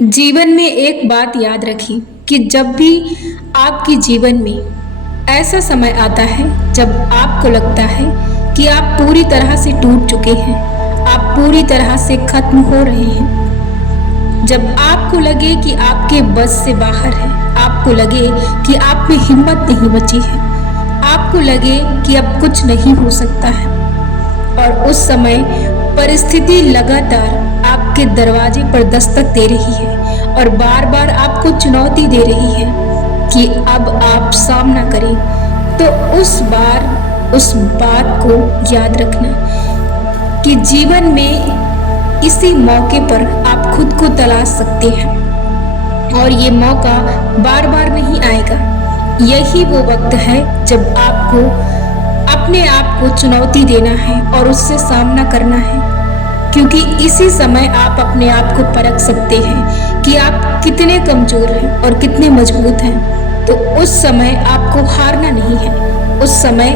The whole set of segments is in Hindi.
जीवन में एक बात याद रखिए कि जब भी आपके जीवन में ऐसा समय आता है जब आपको लगता है कि आप पूरी तरह से टूट चुके हैं, आप पूरी तरह से खत्म हो रहे हैं, जब आपको लगे कि आपके बस से बाहर है, आपको लगे कि आप में हिम्मत नहीं बची है, आपको लगे कि अब कुछ नहीं हो सकता है और उस समय परिस्थिति लगातार आपके दरवाजे पर दस्तक दे रही है और बार बार आपको चुनौती दे रही है कि अब आप सामना करें, तो उस बात को याद रखना कि जीवन में इसी मौके पर आप खुद को तलाश सकते हैं और ये मौका बार बार नहीं आएगा। यही वो वक्त है जब आपको अपने आप को चुनौती देना है और उससे सामना करना है, क्योंकि इसी समय आप अपने आप को परख सकते हैं कि आप कितने कमजोर हैं और कितने मजबूत हैं। तो उस समय आपको हारना नहीं है, उस समय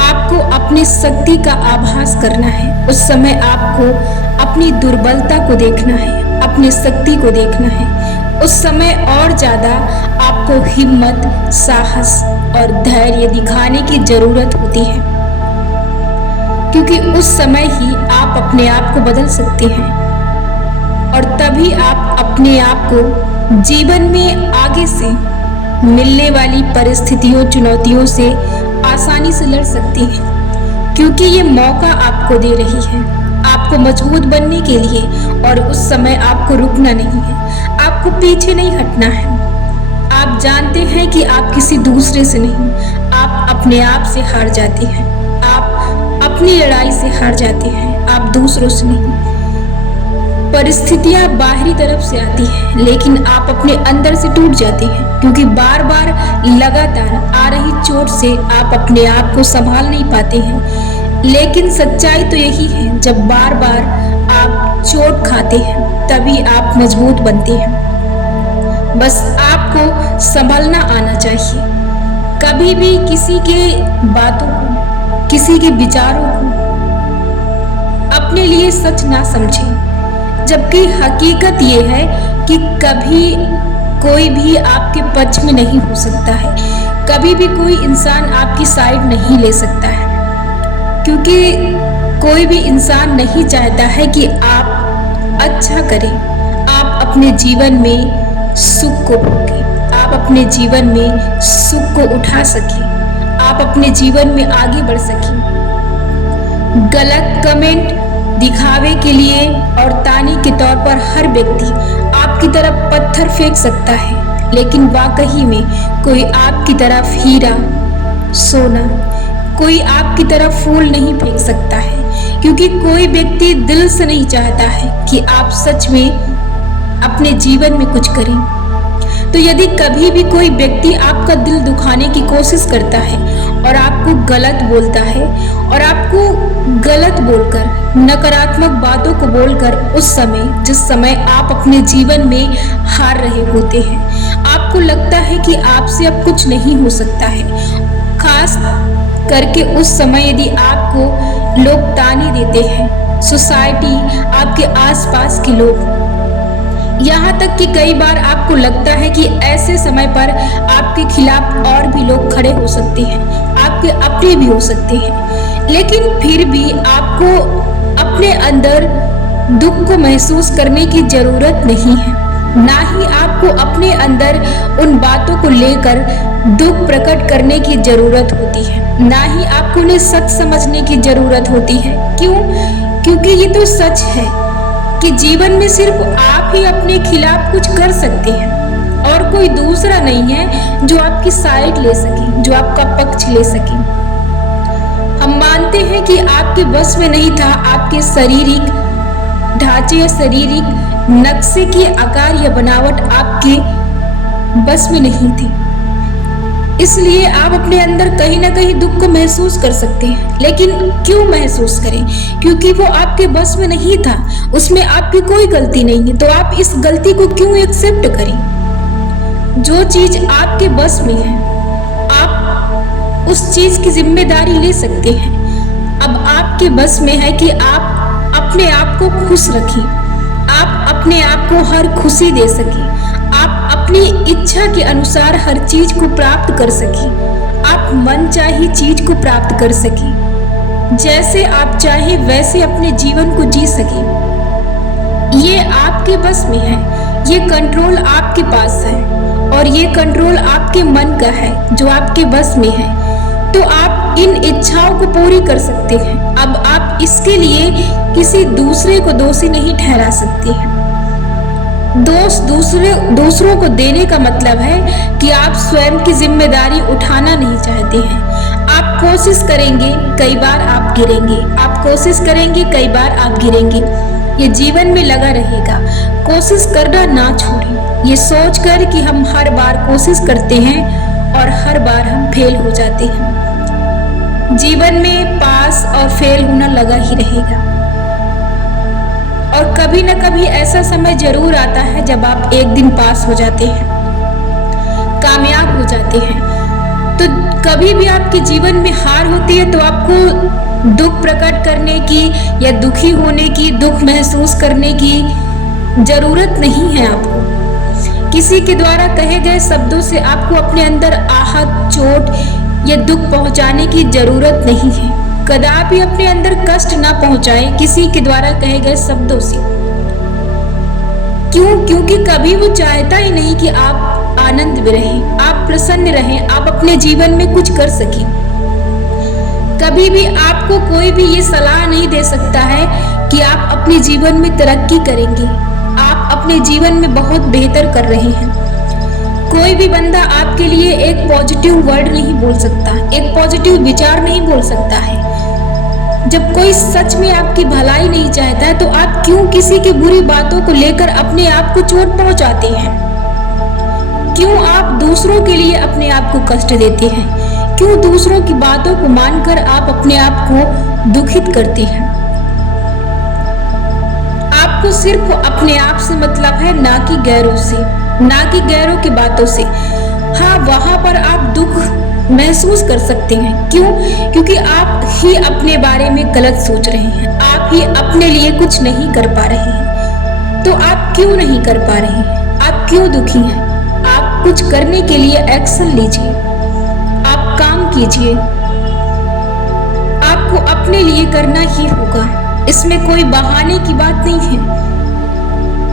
आपको अपनी शक्ति का आभास करना है, उस समय आपको अपनी दुर्बलता को देखना है, अपनी शक्ति को देखना है। उस समय और ज्यादा आपको हिम्मत, साहस और धैर्य दिखाने की जरूरत होती है, क्योंकि उस समय ही आप अपने आप को बदल सकते हैं और तभी आप अपने आप को जीवन में आगे से मिलने वाली परिस्थितियों, चुनौतियों से आसानी से लड़ सकते हैं, क्योंकि ये मौका आपको दे रही है आपको मजबूत बनने के लिए। और उस समय आपको रुकना नहीं है, आपको पीछे नहीं हटना है। आप जानते हैं कि आप किसी दूसरे से नहीं, आप अपने आप से हार जाते हैं, आप अपनी लड़ाई से हार जाते हैं, आप दूसरों से नहीं। परिस्थितियां बाहरी तरफ से आती हैं, लेकिन आप अपने अंदर से टूट जाते हैं, क्योंकि बार बार लगातार आ रही चोट से आप अपने आप को संभाल नहीं पाते हैं। लेकिन सच्चाई तो यही है, जब बार बार आप चोट खाते हैं तभी आप मजबूत बनते हैं। बस आपको संभलना आना चाहिए। कभी भी किसी के बातों को, किसी के विचारों को अपने लिए सच ना समझें, जबकि हकीकत ये है कि कभी कोई भी आपके पक्ष में नहीं हो सकता है, कभी भी कोई इंसान आपकी साइड नहीं ले सकता है, क्योंकि कोई भी इंसान नहीं चाहता है कि आप अच्छा करें, आप अपने जीवन में सुख को भोगें, आप अपने जीवन में सुख को उठा सकें, आप अपने जीवन में आगे बढ़ सकें। गलत कमेंट दिखावे के लिए और ताने के तौर पर हर व्यक्ति आपकी तरफ पत्थर फेंक सकता है, लेकिन वाकई में कोई आपकी तरफ हीरा, सोना, कोई आपकी तरफ फूल नहीं फेंक सकता है, क्योंकि कोई व्यक्ति दिल से नहीं चाहता है कि आप सच में अपने जीवन में कुछ करें। तो यदि कभी भी कोई व्यक्ति आपका दिल दुखाने की कोशिश करता है और आपको गलत बोलता है और आपको गलत बोलकर, नकारात्मक बातों को बोलकर, उस समय जिस समय आप अपने जीवन में हार रहे होते हैं, आपको लगता है कि आपसे अब कुछ नहीं हो सकता है, खास करके उस समय यदि आपको लोग ताने देते हैं, सोसाइटी, आपके आसपास के लोग, यहाँ तक कि कई बार आपको लगता है कि ऐसे समय पर आपके खिलाफ और भी लोग खड़े हो सकते हैं, आपके अपने भी हो सकते हैं, लेकिन फिर भी आपको अपने अंदर दुख को महसूस करने की जरूरत नहीं है। ना ही आपको अपने अंदर उन बातों को लेकर दुख प्रकट करने की जरूरत होती है, ना ही आपको उन्हें सच समझने की जरूरत होती है। क्यों? क्योंकि ये तो सच है कि जीवन में सिर्फ आप ही अपने खिलाफ कुछ कर सकते हैं और कोई दूसरा नहीं है जो आपकी साइड ले सके, जो आपका पक्ष ले सके। हम मानते हैं कि आपके बस में नहीं था, आपके शारीरिक ढांचे या शारीरिक नक्शे की आकार या बनावट आपके बस में नहीं थी, इसलिए आप अपने अंदर कहीं ना कहीं दुख को महसूस कर सकते हैं। लेकिन क्यों महसूस करें? क्योंकि वो आपके बस में नहीं था, उसमें आपकी कोई गलती नहीं है, तो आप इस गलती को क्यों एक्सेप्ट करें? जो चीज आपके बस में है, आप उस चीज की जिम्मेदारी ले सकते हैं। अब आपके बस में है कि आप अपने आप को खुश रखें, आप अपने आप को हर खुशी दे सके, आप अपनी इच्छा के अनुसार हर चीज को प्राप्त कर सके, आप मनचाही चीज को प्राप्त कर सके, जैसे आप चाहे वैसे अपने जीवन को जी सके। ये आपके बस में है, ये कंट्रोल आपके पास है और ये कंट्रोल आपके मन का है जो आपके बस में है। तो आप इन इच्छाओं को पूरी कर सकते हैं। अब आप इसके लिए किसी दूसरे को दोषी नहीं ठहरा सकते हैं। दोष दूसरों को देने का मतलब है कि आप स्वयं की जिम्मेदारी उठाना नहीं चाहते हैं। आप कोशिश करेंगे, कई बार आप गिरेंगे, आप कोशिश करेंगे, कई बार आप गिरेंगे। ये जीवन में लगा रहेगा। कोशिश करना ना छोड़ें, ये सोचकर कि हम हर बार कोशिश करते हैं और हर बार हम फेल हो जाते हैं। जीवन में पास और फेल होना लगा ही रहेगा और कभी न कभी ऐसा समय जरूर आता है जब आप एक दिन पास हो जाते हैं, कामयाब हो जाते हैं। तो कभी भी आपके जीवन में हार होती है तो आपको दुख प्रकट करने की या दुखी होने की, दुख महसूस करने की जरूरत नहीं है। आपको किसी के द्वारा कहे गए शब्दों से आपको अपने अंदर आहत, चोट या दुख पहुंचाने की जरूरत नहीं है। कदापि अपने अंदर कष्ट ना पहुंचाएं किसी के द्वारा कहे गए शब्दों से। क्यों? क्योंकि कभी वो चाहता ही नहीं कि आप आनंद में रहें, आप प्रसन्न रहें, आप अपने जीवन में कुछ कर सकें। कभी भी आपको कोई भी ये सलाह नहीं दे सकता है कि आप अपने जीवन में तरक्की करेंगे, आप अपने जीवन में बहुत बेहतर कर रहे हैं। कोई भी बंदा आपके लिए एक पॉजिटिव वर्ड नहीं बोल सकता, एक पॉजिटिव विचार नहीं बोल सकता है। जब कोई सच में आपकी भलाई नहीं चाहता है तो आप क्यों किसी की बुरी बातों को लेकर अपने आप को चोट पहुंचाते हैं? क्यों आप दूसरों के लिए अपने आप को कष्ट देते हैं? क्यों दूसरों की बातों को मानकर आप अपने आप को दुखित करते हैं? आपको सिर्फ अपने आप से मतलब है, ना कि गैरों से, ना कि गैरों की बातों से। हाँ, वहां पर आप दुख महसूस कर सकते हैं। क्यों? क्योंकि आप ही अपने बारे में गलत सोच रहे हैं, आप ही अपने लिए कुछ नहीं कर पा रहे हैं। तो आप क्यों नहीं कर पा रहे हैं? आप क्यों दुखी हैं? आप कुछ करने के लिए एक्शन लीजिए, आप काम कीजिए। आपको अपने लिए करना ही होगा, इसमें कोई बहाने की बात नहीं है।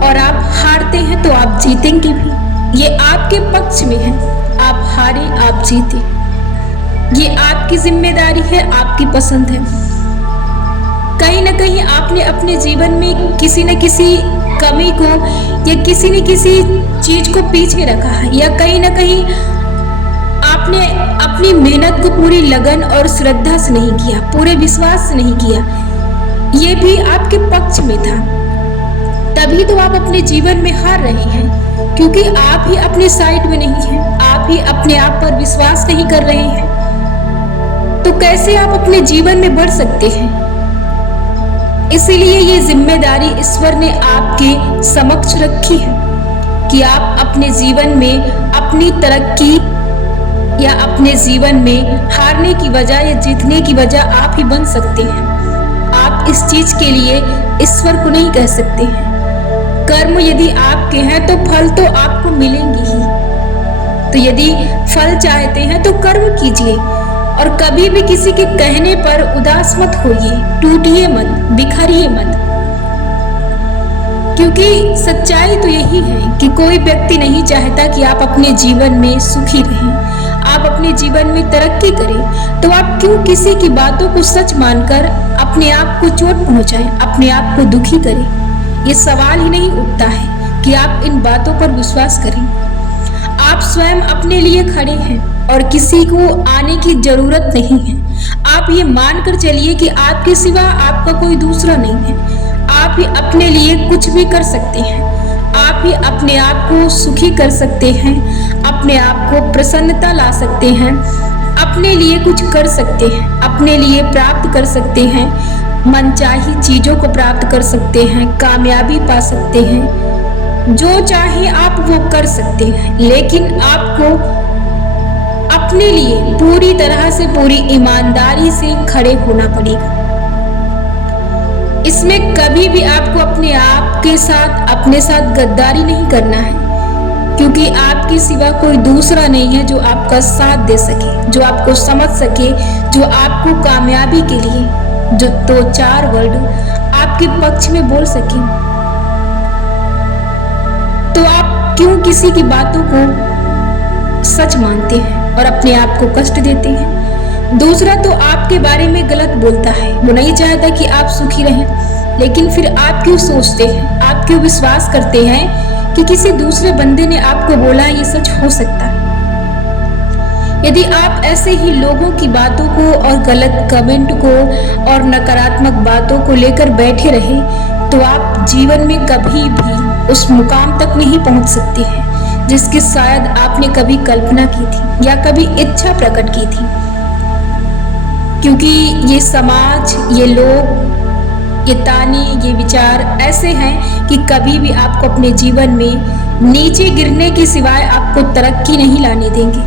और आप हारते हैं तो आप जीतेंगे भी, ये आपके पक्ष में है। आप हारे, आप जीते, ये आपकी जिम्मेदारी है, आपकी पसंद है। कहीं न कहीं आपने अपने जीवन में किसी न किसी कमी को या किसी न किसी चीज को पीछे रखा है, या कहीं न कहीं आपने अपनी मेहनत को पूरी लगन और श्रद्धा से नहीं किया, पूरे विश्वास से नहीं किया। ये भी आपके पक्ष में था, तभी तो आप अपने जीवन में हार रहे हैं, क्योंकि आप ही अपने साइड में नहीं हैं, आप ही अपने आप पर विश्वास नहीं कर रहे हैं। तो कैसे आप अपने जीवन में बढ़ सकते हैं? इसीलिए ये जिम्मेदारी ईश्वर ने आपके समक्ष रखी है कि आप अपने जीवन में अपनी तरक्की या अपने जीवन में हारने की वजह या जीतने की वजह आप ही बन सकते हैं। आप इस चीज के लिए ईश्वर को नहीं कह सकते हैं। कर्म यदि आपके हैं तो फल तो आपको मिलेंगे ही। तो यदि फल चाहते हैं तो कर्म कीजिए और कभी भी किसी के कहने पर उदास मत होइए, टूटिए मत, बिखरिए मत। क्योंकि सच्चाई तो यही है कि कोई व्यक्ति नहीं चाहता कि आप अपने जीवन में सुखी रहें, आप अपने जीवन में तरक्की करें। तो आप क्यों किसी की बातों को सच मानकर अपने आप को चोट पहुंचाएं, अपने आप को दुखी करें? ये सवाल ही नहीं उठता है कि आप इन बातों पर विश्वास करें। आप स्वयं अपने लिए खड़े हैं और किसी को आने की जरूरत नहीं है। आप ये मानकर चलिए कि आपके सिवा आपका कोई दूसरा नहीं है। आप ही अपने लिए कुछ भी कर सकते हैं, आप ही अपने आप को सुखी कर सकते हैं, अपने आप को प्रसन्नता ला सकते हैं, अपने लिए कुछ कर सकते हैं, अपने लिए प्राप्त कर सकते हैं, मनचाही चीजों को प्राप्त कर सकते हैं, कामयाबी पा सकते हैं। जो चाहे आप वो कर सकते हैं, लेकिन आपको अपने लिए पूरी तरह से, पूरी ईमानदारी से खड़े होना पड़ेगा। इसमें कभी भी आपको अपने आप के साथ, अपने साथ गद्दारी नहीं करना है, क्योंकि आपके सिवा कोई दूसरा नहीं है जो आपका साथ दे सके, जो आपको समझ सके, जो आपको कामयाबी के लिए जो दो चार वर्ड आपके पक्ष में बोल सके। तो आप क्यों किसी की बातों को सच मानते हैं और अपने आप को कष्ट देते हैं? दूसरा तो आपके बारे में गलत बोलता है, वो नहीं चाहता कि आप सुखी रहें, लेकिन फिर आप क्यों सोचते हैं, आप क्यों विश्वास करते हैं कि किसी दूसरे बंदे ने आपको बोला ये सच हो सकता है? यदि आप ऐसे ही लोगों की बातों को और गलत कमेंट को और नकारात्मक बातों को लेकर बैठे रहे तो आप जीवन में कभी भी उस मुकाम तक नहीं पहुंच सकते हैं जिसकी शायद आपने कभी कल्पना की थी या कभी इच्छा प्रकट की थी। क्योंकि ये समाज, ये लोग, ये ताने, ये विचार ऐसे हैं कि कभी भी आपको अपने जीवन में नीचे गिरने के सिवाय आपको तरक्की नहीं लाने देंगे,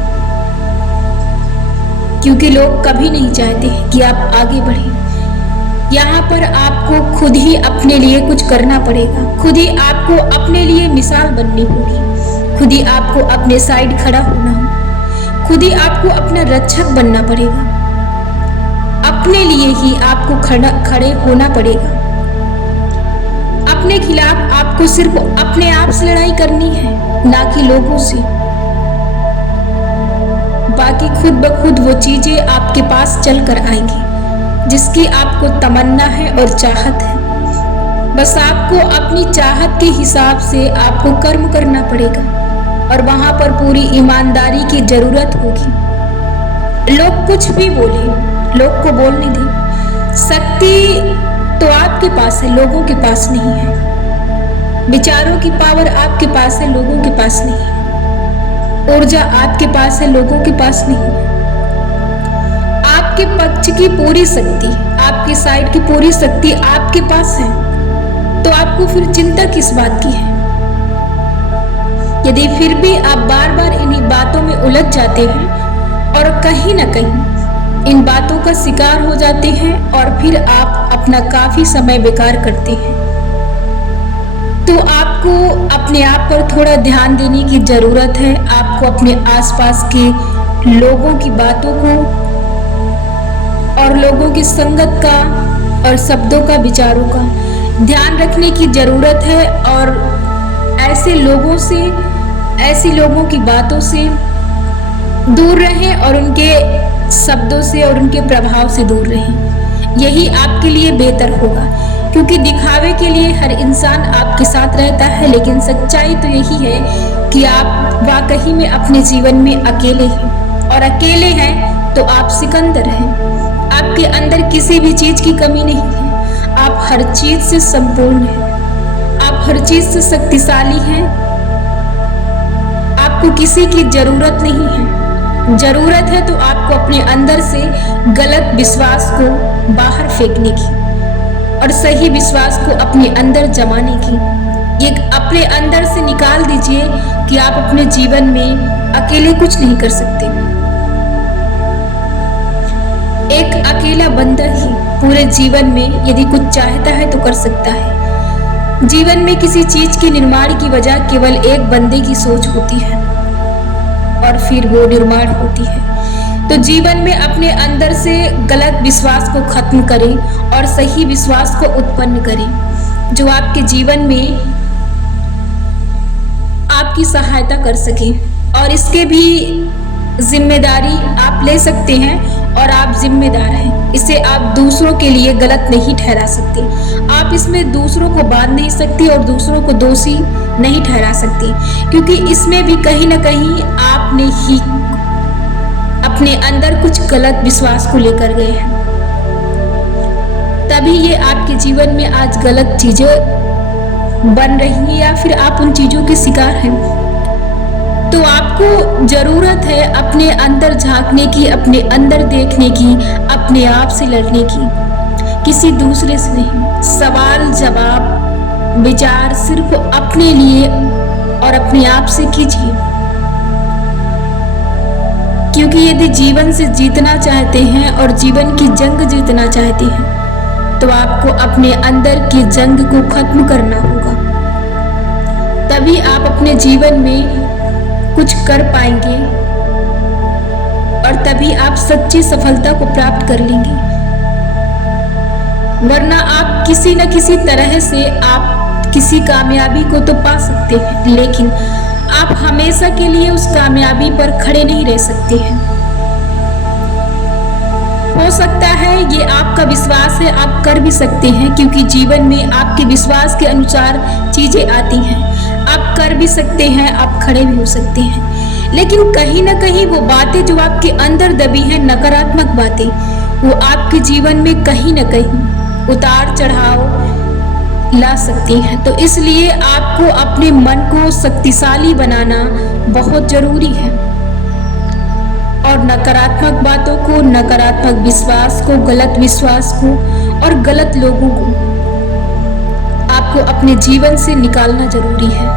क्योंकि लोग कभी नहीं चाहते कि आप आगे बढ़ें। यहाँ पर आपको खुद ही अपने लिए कुछ करना पड़ेगा, खुद ही आपको अपने लिए मिसाल बननी होगी, खुद ही आपको अपने साइड खड़ा होना होगा, खुद ही आपको अपना रक्षक बनना पड़ेगा, अपने लिए ही आपको खड़े होना पड़ेगा। अपने खिलाफ आपको सिर्फ अपने आप से लड़ाई करनी है, ना कि लोगों से। बाकी खुद ब खुद वो चीजें आपके पास चल कर आएंगी जिसकी आपको तमन्ना है और चाहत है। बस आपको अपनी चाहत के हिसाब से आपको कर्म करना पड़ेगा और वहां पर पूरी ईमानदारी की जरूरत होगी। लोग कुछ भी बोले, लोग को बोलने दें। शक्ति तो आपके पास है, लोगों के पास नहीं है। विचारों की पावर आपके पास है, लोगों के पास नहीं है। ऊर्जा आपके पास है, लोगों के पास नहीं है। आपके पक्ष की पूरी शक्ति, आपके साइड की पूरी शक्ति आपके पास है, तो आपको फिर चिंता किस बात की है? यदि फिर भी आप बार बार इन्हीं बातों में उलझ जाते हैं और कहीं ना कहीं इन बातों का शिकार हो जाते हैं और फिर आप अपना काफी समय बेकार करते हैं, तो आपको अपने आप पर थोड़ा ध्यान देने की जरूरत है। आपको अपने आसपास के लोगों की बातों को और लोगों की संगत का और शब्दों का, विचारों का ध्यान रखने की जरूरत है और ऐसे लोगों से, ऐसी लोगों की बातों से दूर रहें और उनके शब्दों से और उनके प्रभाव से दूर रहें। यही आपके लिए बेहतर होगा, क्योंकि दिखावे के लिए हर इंसान आपके साथ रहता है, लेकिन सच्चाई तो यही है कि आप वाकई में अपने जीवन में अकेले हैं, और अकेले हैं तो आप सिकंदर हैं। आपके अंदर किसी भी चीज की कमी नहीं है, आप हर चीज से संपूर्ण हैं, आप हर चीज से शक्तिशाली हैं। आपको किसी की जरूरत नहीं है। जरूरत है तो आपको अपने अंदर से गलत विश्वास को बाहर फेंकने की और सही विश्वास को अपने अंदर जमाने की। ये अपने अंदर से निकाल दीजिए कि आप अपने जीवन में अकेले कुछ नहीं कर सकते। एक अकेला बंदा ही पूरे जीवन में यदि कुछ चाहता है तो कर सकता है। जीवन में किसी चीज के निर्माण की वजह केवल एक बंदे की सोच होती है और फिर वो निर्माण होती है। तो जीवन में अपने अंदर से गलत विश्वास को खत्म करें और सही विश्वास को उत्पन्न करें, जो आपके जीवन में आपकी सहायता कर सके। और इसके भी जिम्मेदारी आप ले सकते हैं और आप जिम्मेदार हैं। इसे आप दूसरों के लिए गलत नहीं ठहरा सकते। आप इसमें दूसरों को बांध नहीं सकते और दूसरों को दोषी नहीं ठहरा सकते, क्योंकि इसमें भी कहीं ना कहीं आपने ही अपने अंदर कुछ गलत विश्वास को लेकर गए हैं। तभी ये आपके जीवन में आज गलत चीजें बन रही हैं या फिर आप उन चीजों के शिकार हैं। तो आपको जरूरत है अपने अंदर झांकने की, अपने अंदर देखने की, अपने आप से लड़ने की, किसी दूसरे से नहीं। सवाल जवाब विचार सिर्फ अपने लिए और अपने आप से कीजिए, क्योंकि यदि जीवन से जीतना चाहते हैं और जीवन की जंग जीतना चाहते हैं तो तो आपको अपने अंदर की जंग को खत्म करना होगा। तभी आप अपने जीवन में कुछ कर पाएंगे और तभी आप सच्ची सफलता को प्राप्त कर लेंगे। वरना आप किसी न किसी तरह से आप किसी कामयाबी को तो पा सकते हैं, लेकिन आप हमेशा के लिए उस कामयाबी पर खड़े नहीं रह सकते हैं। हो सकता है ये आपका विश्वास है, आप कर भी सकते हैं, क्योंकि जीवन में आपके विश्वास के अनुसार चीजें आती हैं। आप कर भी सकते हैं, आप खड़े भी हो सकते हैं, लेकिन कहीं ना कहीं वो बातें जो आपके अंदर दबी हैं, नकारात्मक बातें, वो आपके जीवन में कहीं ना कहीं उतार चढ़ाव ला सकती हैं। तो इसलिए आपको अपने मन को शक्तिशाली बनाना बहुत जरूरी है और नकारात्मक बातों को, नकारात्मक विश्वास को, गलत विश्वास को और गलत लोगों को आपको अपने जीवन से निकालना जरूरी है।